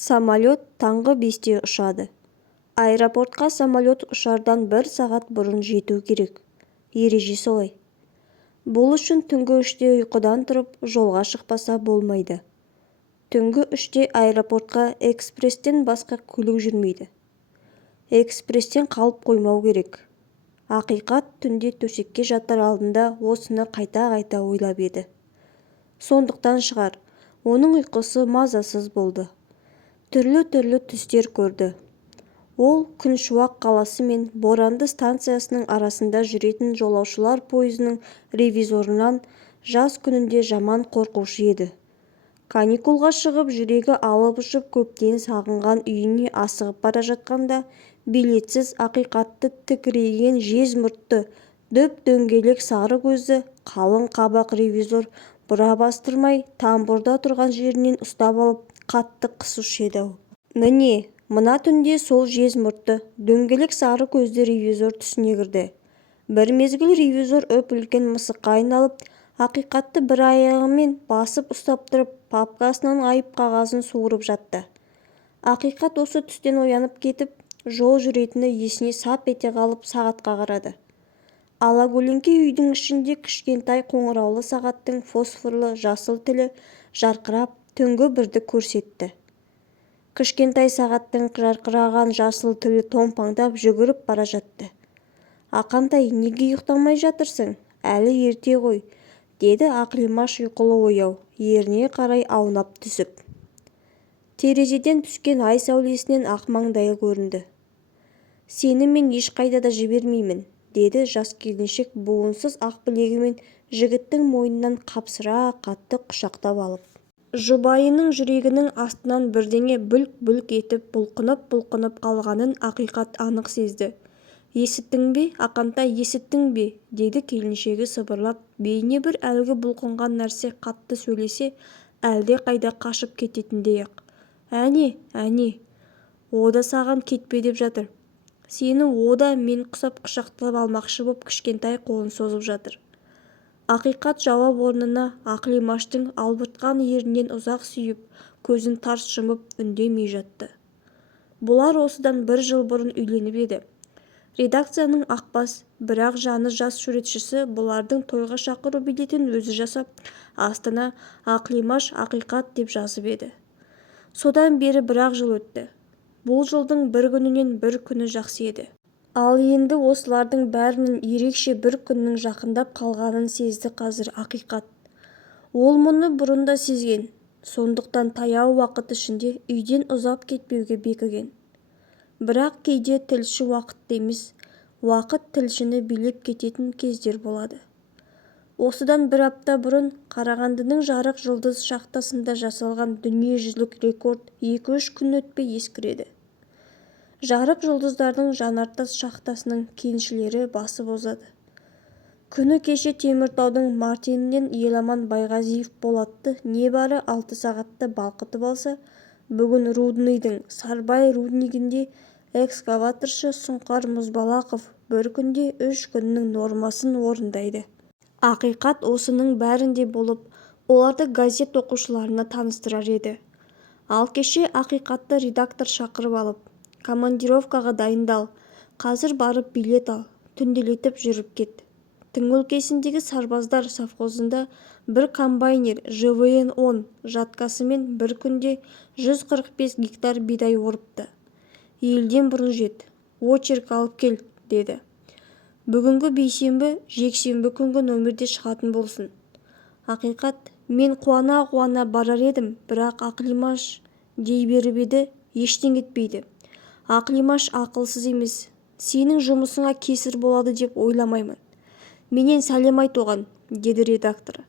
Самолет таңғы 5-те ұшады. Аэропортқа самолет ұшардан 1 сағат бұрын жету керек. Ереже солай. Бұл үшін түнгі 3-те ұйқыдан тұрып, жолға шықпаса болмайды. Түнгі 3-те аэропортқа экспресстен басқа көлік жүрмейді. Экспресстен қалып қоймау керек. Ақиқат түнде төсекке жатар алдында осыны қайта-қайта ойлап еді. Сондықтан шығар, оның ұйқысы мазасыз болды. Түрлі түстер көрді. Ол Күншуақ қаласы мен Боранды станциясының арасында жүретін жолаушылар пойызының ревизорынан жаз күнінде жаман қорқушы еді. Каникулға шығып, жүрегі алып ұшып, көптен сағынған үйіне асығып бара жатқанда, билетсіз ақиқатты тікірейген жез мұртты, дөп-дөңгелек сары көзді, қалың қабақ ревизор бұра бастырмай, тамбурда тұрған жерінен ұстап алып, қатты қысушы еді. Міне, мына түнде сол жез мұртты, дөңгелек сары көзді ревизор түсіне кірді. Бір мезгіл ревизор үп-үлкен мысыққа айналып, ақиқатты бір аяғымен басып ұстап тұрып, папкасынан айып қағазын суырып жатты. Ақиқат осы түстен оянып кетіп, жол жүретіні есіне сап ете қалып сағатқа қарады. Алакөлеңке үйдің ішінде кішкентай қоңыраулы сағаттың фосфорлы жасыл тілі жарқырап түнгі бірді көрсетті. Кішкентай сағаттың жарқыраған жасыл тілі томпаңдап жүгіріп бара жатты. «Ақантай, неге ұйықтамай жатырсың? Әлі ерте ғой», деді Ақлимаш ұйқылы ояу, еріне қарай аунап түсіп. Терезеден түскен ай сәулесінен ақ маңдайы көрінді. «Сені мен ешқайда да жібермеймін», деді жас келіншек буынсыз ақ білегімен жігіттің мойнынан қапсыра қатты құшақтап алып. Жұбайының жүрегінің астынан бірдеңе бүлк-бүлк етіп бұлқынып қалғанын ақиқат анық сезді. «Есіттің бе, Ақантай, есіттің бе?» деді келіншегі сыбырлап. Бейне бір әлгі бұлқынған нәрсе қатты сөйлесе, әлде қайда қашып кететіндей-ақ. «Әне, о да саған кетпе деп жатыр. Сені о да мен құсап құшақтап алмақшы боп кішкентай қолын созып жатыр». Ақиқат жауап орнына Ақлимаштың албыртқан ернінен ұзақ сүйіп, көзін тарс жұмып үндемей жатты. Бұлар осыдан 1 жыл бұрын үйленіп еді. Редакцияның ақбас, бірақ жаны жас суретшісі бұлардың тойға шақыру билетін өзі жасап, астына Ақлимаш Ақиқат деп жазып еді. Содан бері 1 жыл өтті. Бұл жылдың бір күнінен бір күні жақсы еді. Ал енді осылардың бәрінің ерекше бір күннің жақындап қалғанын сезді қазір Ақиқат. Ол мұны бұрын да сезген, сондықтан таяу уақыт ішінде үйден ұзап кетпеуге бекіген. Бірақ кейде тілші уақытты емес, уақыт тілшіні билеп кететін кездер болады. Осыдан 1 апта бұрын Қарағандының жарық жұлдыз шахтасында жасалған дүниежүзілік рекорд 2-3 күн өтпей ескіреді. Жарық жұлдыздардың жанартас шахтасының кеншілері басып озады. Күні кеше Теміртаудың Мартинінен Еламан Байғазиев Болатты небары 6 сағатта балқытып алса, бүгін Рудныйдың Сарбай руднигінде экскаваторшы Сұңқар Мұзбалақов бір күнде 3 күннің нормасын орындайды. Ақиқат осының бәрінде болып, оларды газет оқушыларына таныстырар еді. Ал кеше Ақиқатты редактор шақырып алып, командировкаға дайындал, қазір барып билет ал, түнделетіп жүріп кет. Тың өлкесіндегі сарбаздар совхозында бір комбайнер ЖВН-10 жаткасымен бір күнде 145 гектар бидай орыпты. Елден бұрын жет, очерк алып кел, деді. Бүгінгі бейсенбі, жексенбі күнгі нөмірде шығатын болсын. Ақиқат, мен қуана барар едім, бірақ Ақлимаш дей беріп еді, ештен кетпейді. Ақлимаш ақылсыз емес, сенің жұмысыңа кесір болады деп ойламаймын. Менен сәлем айт оған, деді редактор.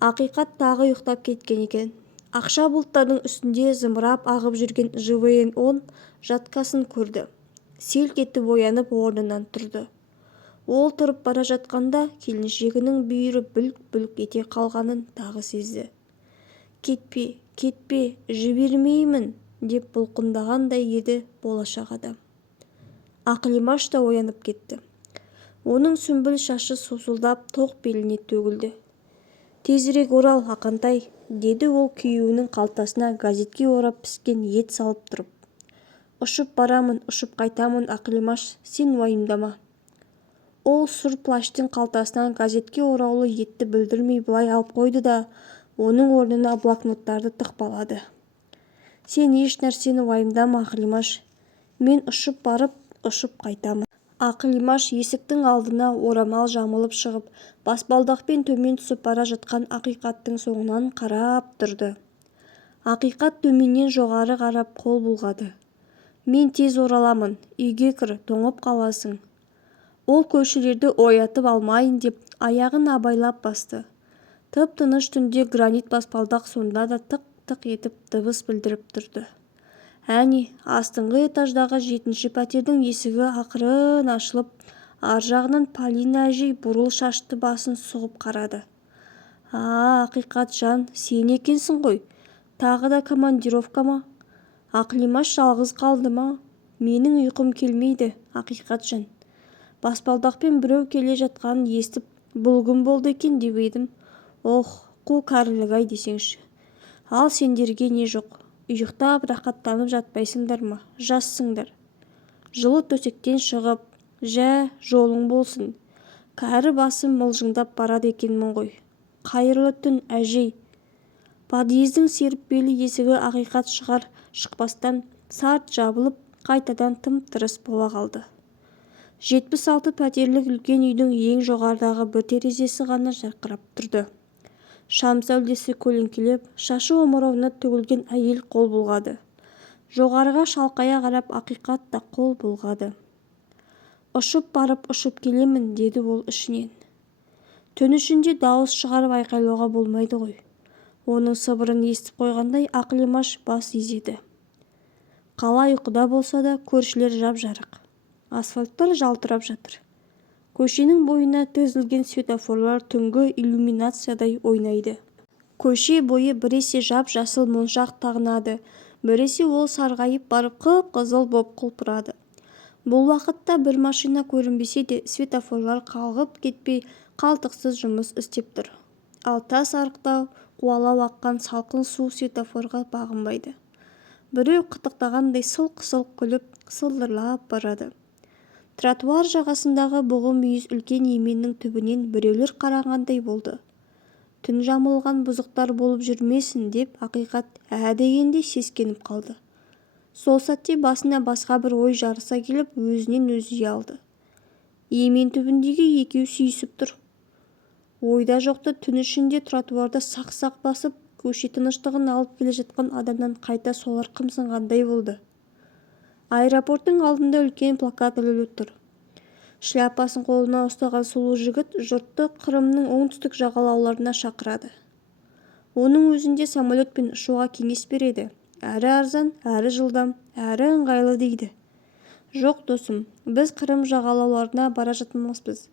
Ақиқат тағы ұйықтап кеткен екен. Ақша бұлттардың үстінде зымырап ағып жүрген ЖВН-10 жаткасын көрді. Селк етіп оянып орнынан тұрды. Ол тұрып бара жатқанда келіншегінің бүйірі бүлк-бүлк ете қалғанын тағы сезді. Кетпе, жібермеймін, деп бұлқындағандай еді болашақ адам. Ақлимаш та оянып кетті. Оның сүмбіл шашы сусылдап тоқ беліне төгілді. «Тезірек орал, Ақантай», деді ол күйеуінің қалтасына газетке орап піскен ет салып тұрып. Ұшып барамын, ұшып қайтамын, Ақлимаш, сен уайымдама. Ол сұр плащтың қалтасынан газетке ораулы етті білдірмей былай алып қойды да, оның орнына блокноттарды тықпалады. Сен еш нәрсені уайымдама, Ақлимаш. Мен ұшып барып, ұшып қайтамын. Ақлимаш есіктің алдына орамал жамылып шығып, баспалдақпен төмен түсіп бара жатқан Ақиқаттың соңынан қарап тұрды. Ақиқат төменнен жоғары қарап қол бұлғады. Мен тез ораламын, үйге кір, тоңып қаласың. Ол көршілерді оятып алмайын деп аяғын абайлап басты. Тып-тыныш түнде гранит баспалдақ сонда да тық-тық етіп дыбыс білдіріп тұрды. Әне, астыңғы этаждағы 7-ші пәтердің есігі ақырын ашылып, ар жағынан Полина әжей бурыл шашты басын сұғып қарады. Ақиқат жан, сен екенсің ғой. Тағы да командировка ма? Ақлимаш жалғыз қалды ма? Менің ұйқым келмейді, Ақиқат жан. Баспалдақпен біреу келе жатқанын естіп, бұл кім болды екен деп едім. Ох, қу кәрілік-ай десеңші. Ал сендерге не жоқ? Ұйықтап рақаттанып жатпайсыңдар ма? Жассыңдар. Жылы төсектен шығып, жолың болсын. Кәрі басым мылжыңдап барады екенмін ғой. Қайырлы түн, әжей. Подъездің серіппелі есігі Ақиқат шығар-шықпастан сарт жабылып, қайтадан тым-тырыс бола қалды. 76 пәтерлік үлкен үйдің ең жоғарыдағы бір терезесі ғана жарқырап тұрды. Шам сәулесі көлеңкелеп, шашы омырауына төгілген әйел қол бұлғады. Жоғарыға шалқая қарап Ақиқат та қол бұлғады. Ұшып барып ұшып келемін, деді ол ішінен. Түн ішінде дауыс шығарып айқайлауға болмайды ғой. Оның сыбырын естіп қойғандай Ақлимаш бас изеді. Қала ұйқыда болса да көршілер жап-жарық. Асфальттар жалтырап жатыр. Көшенің бойына тізілген светофорлар түнгі иллюминациядай ойнайды. Көше бойы біресе жап-жасыл моншақ тағынады, біресе ол сарғайып барып қып-қызыл боп құлпырады. Бұл уақытта бір машина көрінбесе де светофорлар қалғып кетпей қалтықсыз жұмыс істеп тұр. Ал тас арықтау, қуалау аққан салқын су светофорға бағынбайды. Біреу қытықтағандай сылқ-сылқ күліп, сылдырлап барады. Тротуар жағасындағы бұғы мүйіз үлкен еменнің түбінен біреулер қарағандай болды. Түн жамылған бұзықтар болып жүрмесін деп Ақиқат дегенде сескеніп қалды. Сол сәтте басына басқа бір ой жарыса келіп, өзінен өзі ұялды. Емен түбіндегі екеу сүйісіп тұр. Ойда жоқты түн ішінде тротуарда сақ-сақ басып, көше тыныштығын алып келе жатқан адамнан қайта солар қымсынғандай болды. Аэропорттың алдында үлкен плакат ілулі тұр. Шляпасын қолына ұстаған сұлу жігіт жұртты Қырымның оңтүстік жағалауларына шақырады. Оның өзінде самолетпен ұшуға кеңес береді. Әрі арзан, әрі жылдам, әрі ыңғайлы дейді. Жоқ досым, біз Қырым жағалауларына бара жатмаспыз.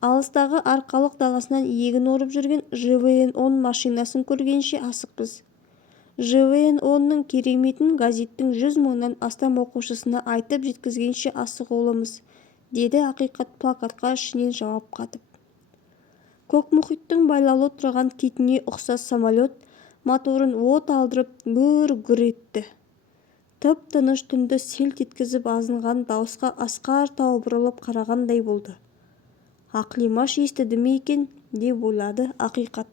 Алыстағы арқалық даласынан егін орып жүрген ЖВН-10 машинасын көргенше асықпыз. ЖВН-10-ның кереметін газеттің 100 мыңнан астам оқушысына айтып жеткізгенше асығулымыз, деді Ақиқат плакатқа ішінен жауап қатып. Көк мұхиттың байлаулы тұрған кетіне ұқсас самолет моторын от алдырып гүр-гүр етті. Тып-тыныш түнді селт еткізіп азынған дауысқа асқар тау бұрылып қарағандай болды. Ақлимаш естіді ме екен, деп ойлады Ақиқат.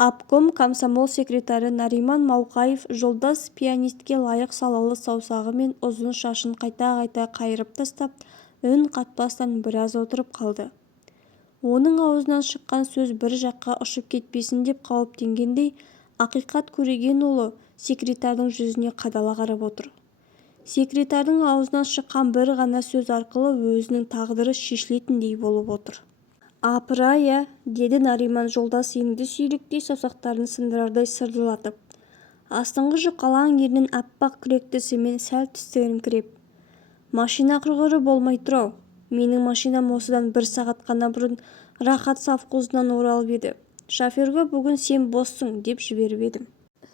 Обком комсомол секретары Нариман Мауқаев жолдас пианистке лайық салалы саусағы мен ұзын шашын қайта-қайта қайырып тастап, үн қатпастан біраз отырып қалды. Оның аузынан шыққан сөз бір жаққа ұшып кетпесін деп қауіптенгендей, Ақиқат Көрегенұлы секретардың жүзіне қадала қарап отыр. Секретардың аузынан шыққан бір ғана сөз арқылы өзінің тағдыры шешілетіндей болып отыр. Апыр-ай, деді Нариман жолдас еңді сүйріктей саусақтарын сындырардай сырдылатып. Астыңғы жұқалаң ернін аппақ күрек тісімен сәл тістеріңкіреп. Машина құрғыры болмай тұр-ау. Менің машинам осыдан 1 сағат қана бұрын Рахат совхозынан оралып еді. Шоферға бүгін сен боссың деп жіберіп едім.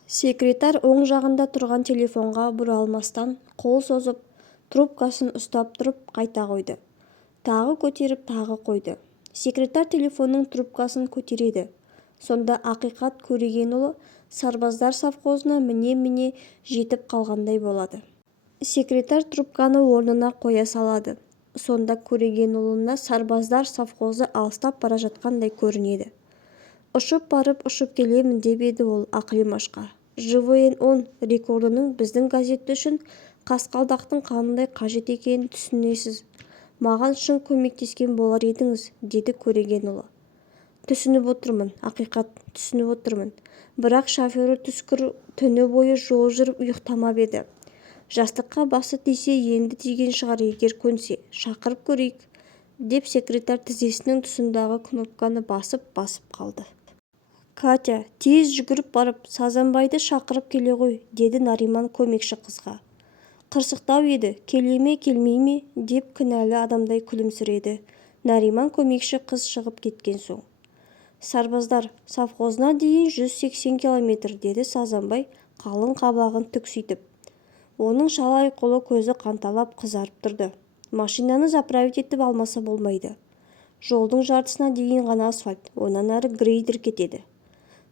Секретар оң жағында тұрған телефонға бұра алмастан қол созып, трубкасын ұстап тұрып қайта қойды. Тағы көтеріп, тағы қойды. Секретар телефонның трубкасын көтереді. Сонда Ақиқат Көрегенұлы сарбаздар совхозына міне-міне жетіп қалғандай болады. Секретарь трубканы орнына қоя салады. Сонда Көрегенұлына сарбаздар совхозы алыстап бара жатқандай көрінеді. Ұшып барып ұшып келемін деп еді ол Ақлимашқа. ЖВН-10 рекордының біздің газет үшін қасқалдақтың қанындай қажет екенін түсінесіз. Маған шын көмектескен болар едіңіз, деді Көрегенұлы. Түсініп отырмын, Ақиқат, түсініп отырмын. Бірақ шофері түскір түні бойы жол жүріп ұйықтамап еді. Жастыққа басы тисе енді тиген шығар, егер көнсе, шақырып көрейік, деп секретарь тізесінің тұсындағы кнопканы басып қалды. Катя, тез жүгіріп барып, Сазанбайды шақырып келе ғой, деді Нариман көмекші қызға. Қырсықтау еді, келе ме, келмей ме, деп кінәлі адамдай күлімсіреді. Нариман көмекші қыз шығып кеткен соң. Сарбаздар совхозына дейін 180 километр, деді Сазанбай қалың қабағын түкситіп. Оның шалай қолы көзі қанталап қызарып тұрды. Машинаны заправить етіп алмаса болмайды. Жолдың жартысына дейін ғана асфальт, онан әрі грейдер кетеді.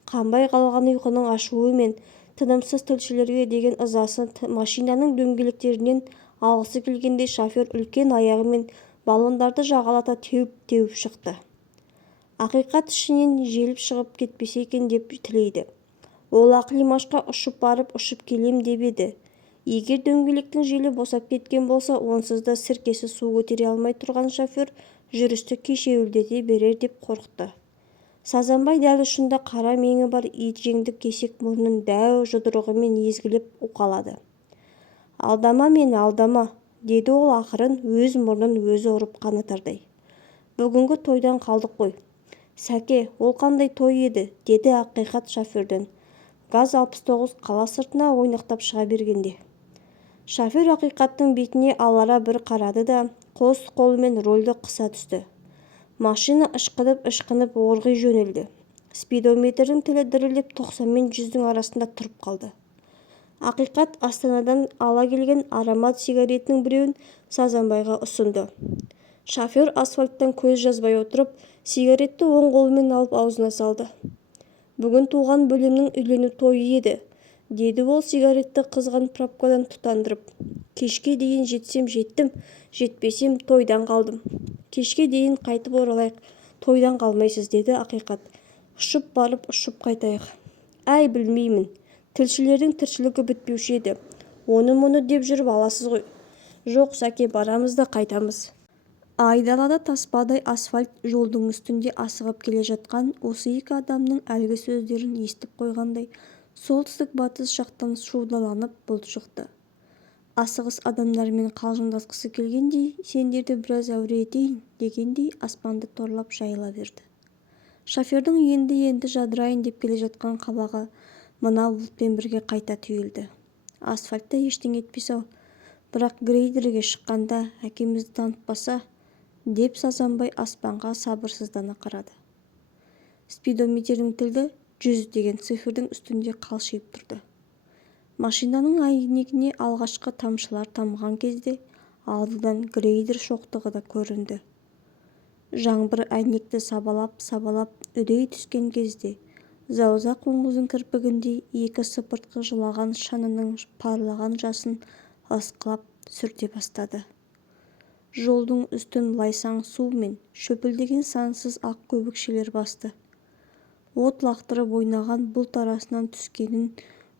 Қанбай қалған ұйқының ашуы мен тынымсыз тілшілерге деген ызасы машинаның дөңгелектерінен алғысы келгендей шофер үлкен аяғымен баллондарды жағалата теуіп шықты. Ақиқат ішінен желіп шығып кетпесе екен деп тілейді. Ол Ақлимашқа ұшып барып ұшып келем деп еді. Егер дөңгелектің желі босап кеткен болса, онсыз да сіркесі су көтере алмай тұрған шофер жүрісті кешеуілдете берер деп қорықты. Сазанбай дәл ұшында қара меңі бар ит жеңді кесек мұрнын дәу жұдырығымен езгілеп уқалады. Алдама мені, алдама, деді ол ақырын, өз мұрнын өзі ұрып қанатардай. Бүгінгі тойдан қалдық қой. Сәке, ол қандай той еді, деді Ақиқат шоферден. ГАЗ-69 қала сыртына ойнақтап шыға бергенде. Шофер Ақиқаттың бетіне алара бір қарады да, қос қолымен рөлді қыса түсті. Машина ышқынып орғи жөнелді. Спидометрдің тілі дірілдеп 90 мен 100-дің арасында тұрып қалды. Ақиқат Астанадан ала келген аромат сигаретінің біреуін Сазанбайға ұсынды. Шофер асфальттан көз жазбай отырып, сигаретті оң қолымен алып аузына салды. Бүгін туған бөлемнің үйлену тойы еді, деді ол сигаретті қызған пробкадан тұтандырып. Кешке дейін жетсем жеттім, жетпесем тойдан қалдым. Кешке дейін қайтып оралайық, тойдан қалмайсыз, деді Ақиқат. Ұшып барып ұшып қайтайық. Әй, білмеймін. Тілшілердің тіршілігі бітпеуші еді. Оны-мұны деп жүріп аласыз ғой. Жоқ, Сәке, барамыз да қайтамыз. Айдалада таспадай асфальт жолдың үстінде асығып келе жатқан осы екі адамның әлгі сөздерін естіп қойғандай, солтүстік-батыс жақтан шудаланып бұлт шықты. Асығыс адамдармен қалжыңдасқысы келгендей, сендерді біраз әуре етейін дегендей аспанды торлап жайыла берді. Шофердің енді жадырайын деп келе жатқан қабағы мына бұлтпен бірге қайта түйілді. Асфальтта ештеңе етпес-ау, бірақ грейдерге шыққанда әкемізді танытпаса, деп Сазанбай аспанға сабырсыздана қарады. Спидометрдің тілі 100 деген цифрдің үстінде қалшиып тұрды. Машинаның әйнегіне алғашқы тамшылар тамған кезде алдыдан грейдер шоқтығы да көрінді. Жаңбыр әйнекті сабалап үдей түскен кезде зауза қоңыздың кірпігіндей екі сыпыртқы жылаған шанының парлаған жасын ысқылап сүрте бастады. Жолдың үстін лайсаң су мен шөпілдеген сансыз ақ көбікшелер басты. От лақтырып ойнаған бұлт арасынан түскенін,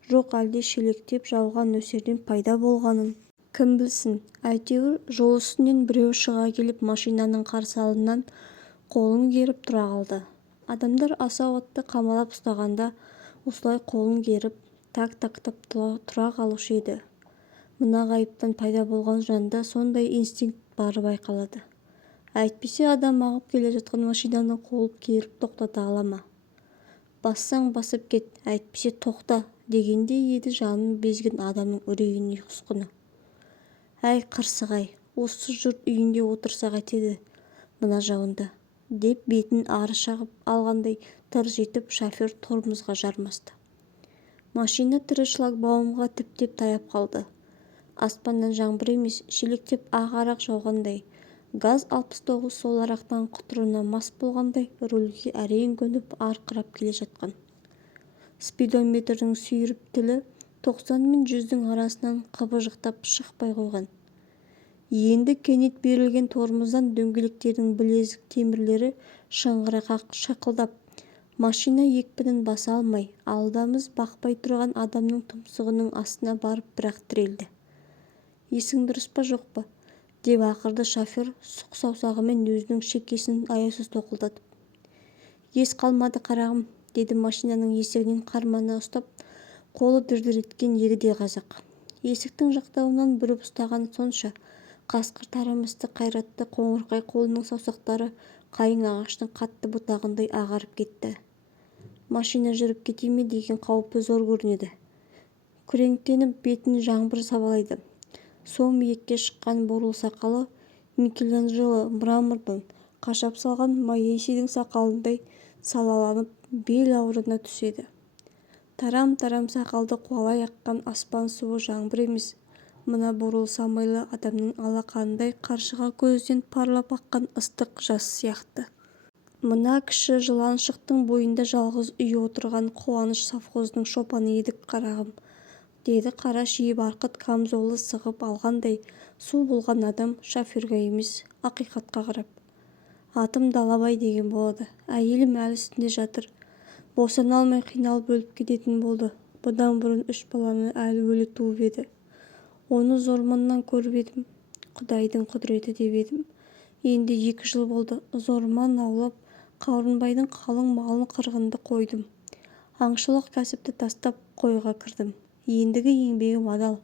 жоқ әлде шелектеп жауған нөсерден пайда болғанын кім білсін. Әйтеуір жол үстінен біреу шыға келіп машинаның қарсы алдынан қолын керіп тұра қалды. Адамдар асау атты қамалап ұстағанда осылай қолын керіп так-тактап тұра қалушы еді. Мына ғайыптан пайда болған жанда сондай инстинкт бары байқалады. Әйтпесе адам ағып келе жатқан машинаны қолып керіп тоқтата ала ма? Бассаң басып кет, әйтпесе тоқта, дегендей еді жанын безген адамның үрейіне ұсқыны. Әй қырсық-ай, осы жұрт үйінде отырса қайтеді мына жауында, деп бетін ары шағып алғандай тыржитып шофер тормозға жармасты. Машина тірі шлагбаумға тіптеп таяп қалды. Аспаннан жаңбыр емес, шелектеп ақ арақ жауғандай. ГАЗ-69 сол арақтан құтырына мас болғандай рульге әрең көніп арқырап келе жатқан. Спидометрдің сүйіріп тілі 90 мен 100-дің арасынан қыбыжықтап шықпай қойған. Енді кенет берілген тормоздан дөңгелектердің білезік темірлері шыңғыра шақылдап, машина екпінін баса алмай, алдамыз бақпай тұрған адамның тұмсығының астына барып бірақ тірелді. «Есің дұрыс па жоқ па?» деп ақырды шофер сұқ саусағымен өзінің шекесін аяусыз тоқылдатып. «Ес қалмады қарағым», деді машинаның есігінен қармана ұстап, қолы дір-дір еткен егде қазақ. Есіктің жақтауынан бүріп ұстаған сонша қасқыр тарамысты қайратты қоңырқай қолының саусақтары қайың ағаштың қатты бұтағындай ағарып кетті. Машина жүріп кете ме деген қаупі зор көрінеді. Күреңтеніп бетін жаңбыр сабалайды. Сом биікке шыққан бурыл сақалы Микеланджело мрамордан қашап салған Моисейдің сақалындай салаланып бел ауырына түседі. Тарам-тарам сақалды қуалай аққан аспан суы жаңбыр емес, мына бурыл самайлы адамның алақанындай қаршыға көзден парлап аққан ыстық жас сияқты. Мына кіші жыланшықтың бойында жалғыз үй отырған Қуаныш совхозының шопаны едік қарағым, деді қара шие барқыт камзолы сығып алғандай су болған адам шоферға емес, ақиқатқа қарап. «Атым Далабай деген болады. Әйелім әлі үстінде жатыр. Босана алмай қиналып өліп кететін болды. Бұдан бұрын 3 баланы әлі өлі туып еді. Оны Зорманнан көріп едім. Құдайдың құдіреті деп едім. Енді 2 жыл болды. Зорман аулап, Қаурынбайдың қалың малын қырғынды қойдым. Аңшылық кәсіпті тастап қойға кірдім. Ендігі еңбегім адал.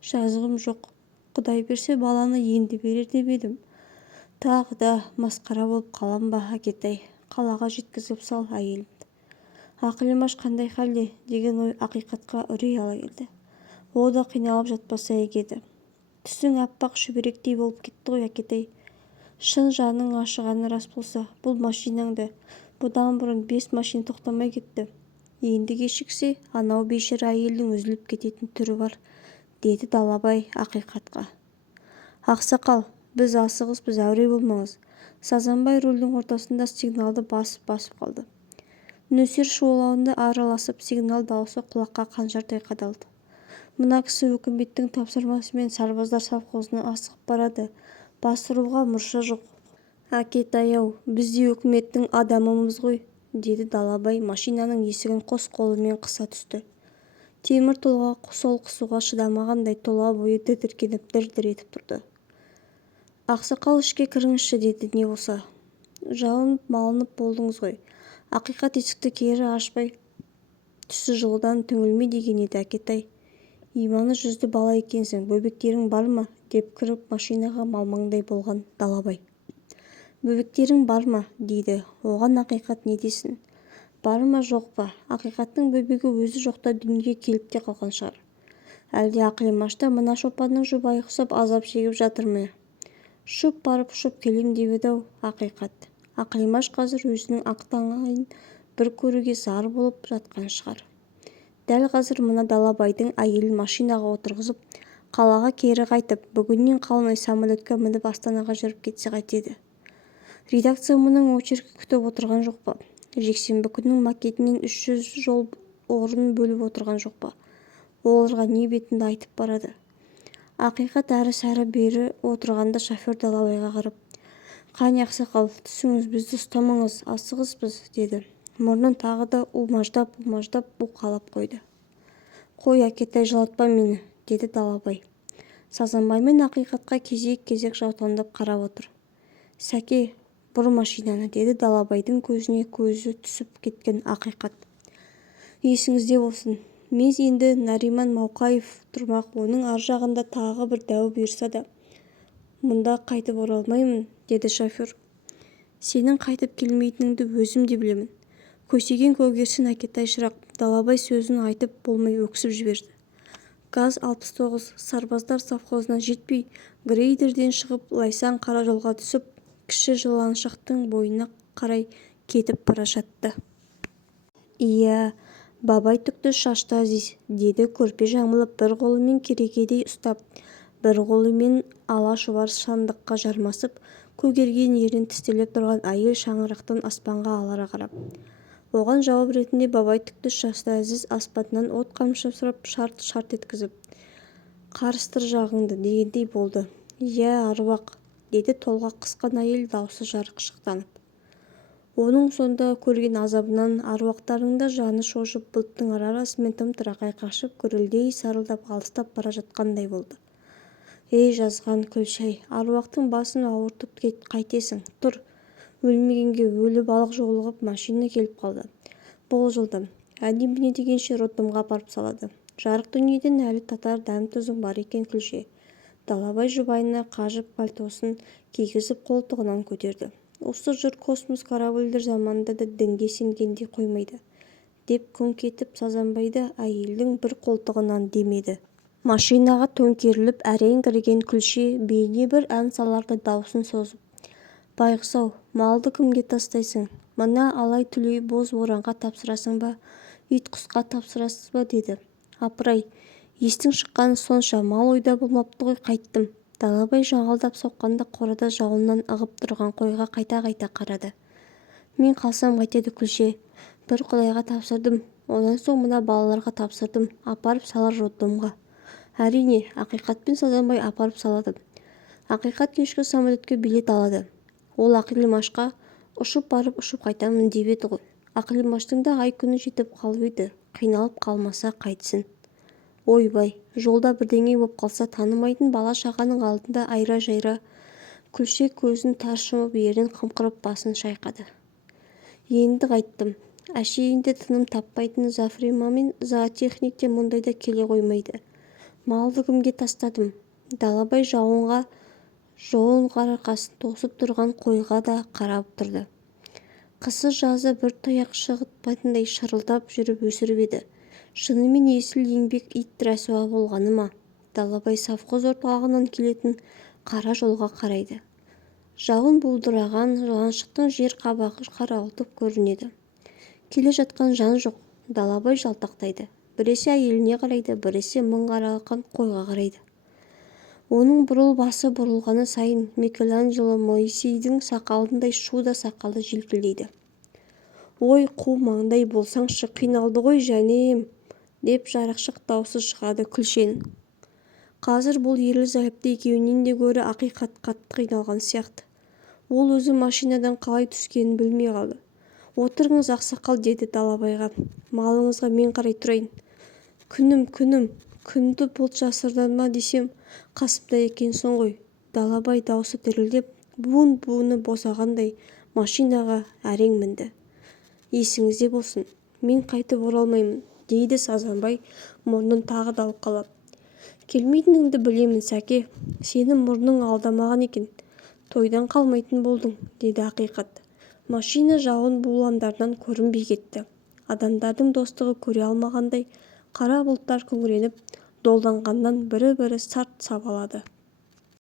Жазығым жоқ. Құдай берсе баланы енді берер деп едім. Тағы да масқара болып қалам ба, әкетай? Қалаға жеткізіп сал әйелімді. Ақлимаш қандай халде?» деген ой ақиқатқа үрей ала келді. О да қиналып жатпаса егеді. «Түсің аппақ шүберектей болып кетті ғой, әкетай. Шын жаның ашығаны рас болса, бұл машинаңды бұдан бұрын 5 машина тоқтамай кетті. Енді кешіксе, анау бейшара әйелдің үзіліп кететін түрі бар», деді Далабай ақиқатқа. «Ақсақал, біз асығыспыз, әуре болмаңыз». Сазанбай рөлдің ортасында сигналды басып қалды. Нөсер шуылауында араласып сигнал дауысы құлаққа қанжардай қадалды. Мына кісі өкіметтің тапсырмасымен сарбаздар совхозына асығып барады. Басыруға мұрша жоқ. «Әкетай-ау, біз де өкіметтің адамымыз ғой», деді Далабай машинаның есігін қос қолымен қыса түсті. Темір толға сол қысуға шыдамағандай тола бойы діркеніп дір-дір етіп тұрды. «Ақсақал, ішке кіріңізші», деді не болса. «Жалынып малынып болдыңыз ғой. Ақиқат есікті кері ашпай түсі жылыдан түңілме деген еді, әкетай. Иманы жүзді бала екенсің, бөбектерің бар ма?» деп кіріп машинаға малмаңдай болған Далабай. «Бөбектерің бар ма?» дейді. Оған ақиқат не десін? Бар ма жоқ па? Ақиқаттың бөбегі өзі жоқта дүниеге келіп те қалған шығар. Әлде Ақлимашта мына шопанның жұбайы ұқсап азап шегіп жатыр ма? Шөп барып шөп келем деп еді-ау ақиқат. Ақлимаш қазір өзінің ақтаңайын бір көруге зар болып жатқан шығар. Дәл қазір мына Далабайдың әйелін машинаға отырғызып, қалаға кері қайтып, бүгіннен қалмай самолетке мініп Астанаға жүріп кетсе қайтеді? Редакция мұның очеркі күтіп отырған жоқ па? Жексенбі күннің макетінен 300 жол орын бөліп отырған жоқ па? Оларға не бетінді айтып барады? Ақиқат әрі-сәрі бері отырғанда шофер Далабайға қарап: «Қане ақсақал, түсіңіз, бізді ұстамаңыз, асығыспыз», деді. Мұрнын тағы да умаждап уқалап қойды. «Қой, әкетай, жылатпа мені», деді Далабай. Сазанбай мен ақиқатқа кезек-кезек жаутаңдап қарап отыр. «Сәке, бұр машинаны», деді Далабайдың көзіне көзі түсіп кеткен ақиқат. «Есіңізде болсын, мен енді Нариман Мауқаев тұрмақ, оның ар жағында тағы бір дәу бұйырса да мұнда қайтып оралмаймын», деді шофер. «Сенің қайтып келмейтініңді өзім де білемін. Көсеген көгерсін, әкетай шырақ», Далабай сөзін айтып болмай өксіп жіберді. ГАЗ-69 сарбаздар совхозына жетпей, грейдерден шығып, лайсаң қара жолға түсіп, кіші жыланшықтың бойына қарай кетіп бара жатты. «Иә, бабай түкті шашты Азиз», деді көрпе жамылып, бір қолымен керегедей ұстап, бір қолымен ала шұбар сандыққа жармасып, көгерген ернін тістелеп тұрған әйел шаңырақтан аспанға алара қарап. Оған жауап ретінде бабай түкті шашты әзіз аспаннан от қамшырап шарт-шарт еткізіп, «Қарыстыр жағыңды» дегендей болды. «Иә, аруақ», деді толғақ қысқан әйел даусы жарық-шықтанып. Оның сонда көрген азабынан аруақтарында жаны шошып, бұлттың арасымен тым-тырақай қашып, гүрілдей сарылдап алыстап бара жатқандай болды. «Ей жазған Күлшай, аруақтың басын ауыртып қайтесің, тұр!» Өлмегенге өлі балық жолығып, машина келіп қалды. Болжылды. Әне-міне дегенше роддомға апарып салады. Жарық дүниеден әлі татар дәм-тұзың бар екен Күлше. Далабай жұбайына қажып пальтосын кигізіп қолтығынан көтерді. Осы жұрт космос корабльдер заманында да дінге сенгенде қоймайды, деп күңк етіп Сазанбайды әйелдің бір қолтығынан демеді. Машинаға төңкеріліп әрең кірген Күлше бейне бір ән саларда даусын созып: «Байғұс-ау, малды кімге тастайсың? Мына алай-түлей боз боранға тапсырасың ба, ит-құсқа тапсырасыз ба?» деді. «Апырай, естің шыққаны сонша, мал ойда болмапты ғой, қайттым». Далабай жаңалдап соққанда қорада жауыннан ығып тұрған қойға қайта-қайта қарады. «Мен қалсам қайтеді Күлше? Бір құдайға тапсырдым, онан соң мына балаларға тапсырдым, апарып салар роддомға». «Әрине, ақиқатпен Сазанбай апарып салады. Ақиқат кешкі самолетке билет алады. Ол Ақилимашқа ұшып барып ұшып қайтамын деп еді ғой. Ақилимаштың да ай-күні жетіп қалып еді, қиналып қалмаса қайтсын. Ойбай, жолда бірдеңе боп қалса танымайтын бала-шағаның алдында айра-жайра». Күлше көзін тарс жұмып, ерін қымқырып басын шайқады. «Енді қайттым. Әшейінде тыным таппайтын Зафрима мен зоотехник те мұндайда келе қоймайды. Малды кімге тастадым?» Далабай жауынға жолын арқасын тосып тұрған қойға да қарап тұрды. Қысы-жазы бір тұяқ шығытпайтындай шырылдап жүріп өсіріп еді. Шынымен есіл еңбек ит рәсуа болғаны ма? Далабай совхоз орталығынан келетін қара жолға қарайды. Жауын бұлдыраған жыланшықтың жер қабағы қарауытып көрінеді. Келе жатқан жан жоқ. Далабай жалтақтайды. Біресе әйеліне қарайды, біресе мың қаралған қойға қарайды. Оның бұрыл басы бұрылғаны сайын Микеланджело Моисейдің сақалындай шуда сақалы желкілдейді. «Ой, қу маңдай болсаңшы, қиналды ғой жәнем!» деп жарықшық даусы шығады Күлшенің. Қазір бұл ерлі-зайыпты екеуінен де гөрі ақиқат қатты қиналған сияқты. Ол өзі машинадан қалай түскенін білмей қалды. «Отырыңыз, ақсақал», деді Далабайға. «Малыңызға мен қарай тұрайын». «Күнім, күнді бұлт жасырдан ма десем, қасымда екенсің ғой». Далабай даусы дірілдеп, буын-буыны босағандай машинаға әрең мінді. «Есіңізде болсын, мен қайтып оралмаймын», дейді Сазанбай мұрнын тағы далқалап. «Келмейтініңді білемін, Сәке, сенің мұрның алдамаған екен, тойдан қалмайтын болдың», деді ақиқат. Машина жауын буламдардан көрінбей кетті. Адамдардың достығы көре алмағандай, қара бұлттар күңіреніп, долданғаннан бірі-бірі сарт сабалады.